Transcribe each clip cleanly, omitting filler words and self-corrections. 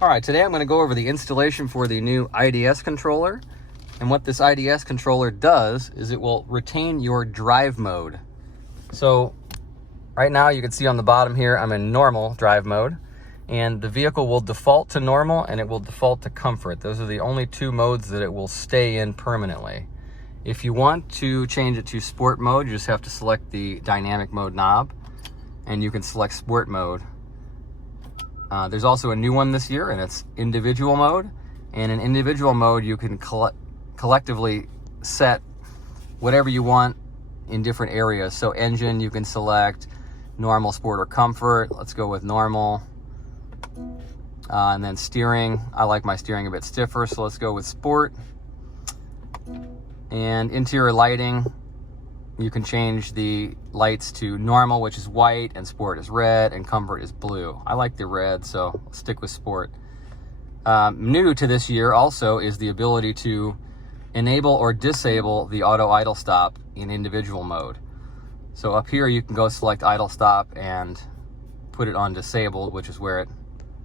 All right, today I'm going to go over the installation for the new IDS controller. And what this IDS controller does is it will retain your drive mode. So right now you can see on the bottom here, I'm in normal drive mode, and the vehicle will default to normal and it will default to comfort. Those are the only two modes that it will stay in permanently. If you want to change it to sport mode, you just have to select the dynamic mode knob and you can select sport mode. There's also a new one this year, and it's individual mode. And in individual mode, you can collectively set whatever you want in different areas. So engine, you can select normal, sport, or comfort. Let's go with normal. And then steering, I like my steering a bit stiffer, so let's go with sport. And interior lighting, you can change the lights to normal, which is white, and sport is red, and comfort is blue. I like the red, so I'll stick with sport. New to this year also is the ability to enable or disable the auto idle stop in individual mode. So up here you can go select idle stop and put it on disabled, which is where it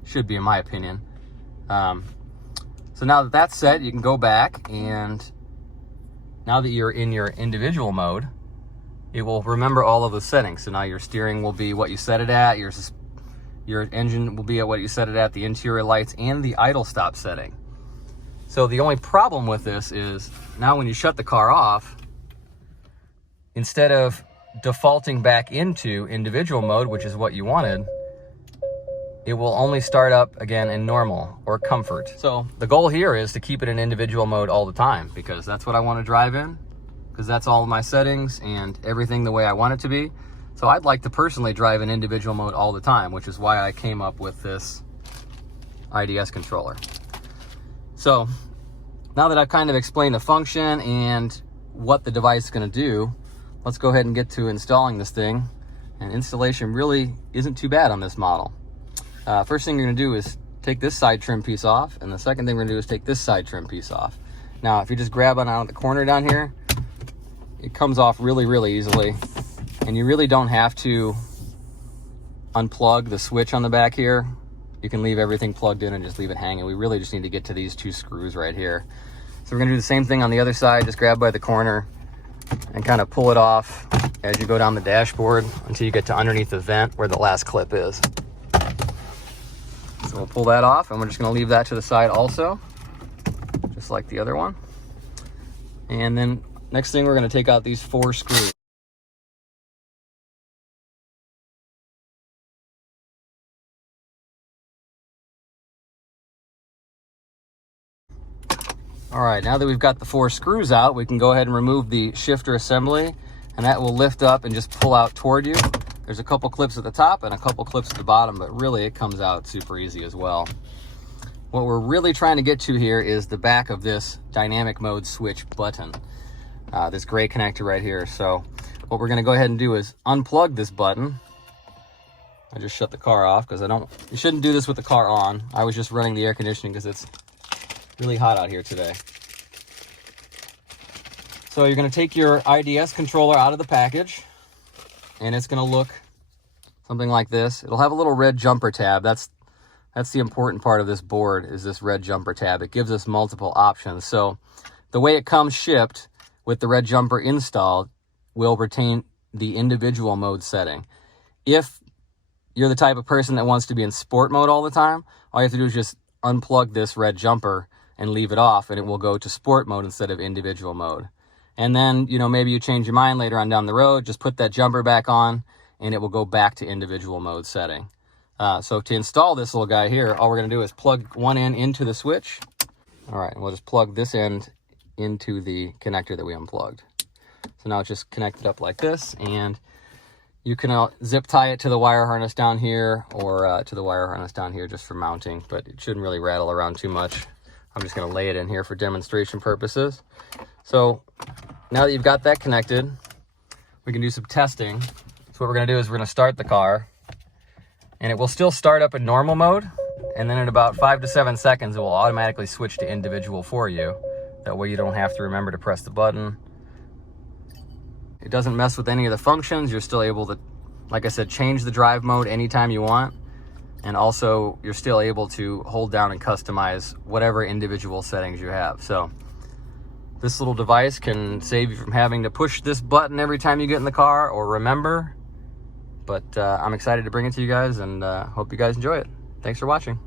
should be in my opinion. So now that that's set, you can go back, and now that you're in your individual mode, it will remember all of the settings. So now your steering will be what you set it at, your engine will be at what you set it at, the interior lights, and the idle stop setting. So the only problem with this is now when you shut the car off, instead of defaulting back into individual mode, which is what you wanted, it will only start up again in normal or comfort. So the goal here is to keep it in individual mode all the time, because that's what I want to drive in, because that's all of my settings and everything the way I want it to be. So I'd like to personally drive in individual mode all the time, which is why I came up with this IDS controller. So now that I've kind of explained the function and what the device is going to do, let's go ahead and get to installing this thing. And installation really isn't too bad on this model. First thing you're going to do is take this side trim piece off, and the second thing we're going to do is take this side trim piece off. Now if you just grab on out of the corner down here, it comes off really easily, and you really don't have to unplug the switch on the back here. You can leave everything plugged in and just leave it hanging. We really just need to get to these two screws right here. So we're gonna do the same thing on the other side. Just grab by the corner and kind of pull it off as you go down the dashboard until you get to underneath the vent where the last clip is. So we'll pull that off, and we're just gonna leave that to the side also, just like the other one. And then next thing, we're going to take out these 4 screws. All right, now that we've got the 4 screws out, we can go ahead and remove the shifter assembly, and that will lift up and just pull out toward you. There's a couple clips at the top and a couple clips at the bottom, but really it comes out super easy as well. What we're really trying to get to here is the back of this dynamic mode switch button. This gray connector right here. So what we're going to go ahead and do is unplug this button. I just shut the car off because you shouldn't do this with the car on. I was just running the air conditioning because it's really hot out here today. So you're going to take your IDS controller out of the package, and it's going to look something like this. It'll have a little red jumper tab. That's the important part of this board, is this red jumper tab. It gives us multiple options. So the way it comes shipped with the red jumper installed will retain the individual mode setting. If you're the type of person that wants to be in sport mode all the time, all you have to do is just unplug this red jumper and leave it off, and it will go to sport mode instead of individual mode. And then, maybe you change your mind later on down the road, just put that jumper back on and it will go back to individual mode setting. So to install this little guy here, all we're going to do is plug one end into the switch. All right, we'll just plug this end into the connector that we unplugged. So now it's just connected up like this, and you can zip tie it to the wire harness down here, or to the wire harness down here just for mounting, but it shouldn't really rattle around too much. I'm just going to lay it in here for demonstration purposes. So now that you've got that connected, we can do some testing. So what we're going to do is we're going to start the car, and it will still start up in normal mode, and then in about 5 to 7 seconds it will automatically switch to individual for you. That way you don't have to remember to press the button. It doesn't mess with any of the functions. You're still able to, like I said, change the drive mode anytime you want. And also, you're still able to hold down and customize whatever individual settings you have. So this little device can save you from having to push this button every time you get in the car or remember. But I'm excited to bring it to you guys, and hope you guys enjoy it. Thanks for watching.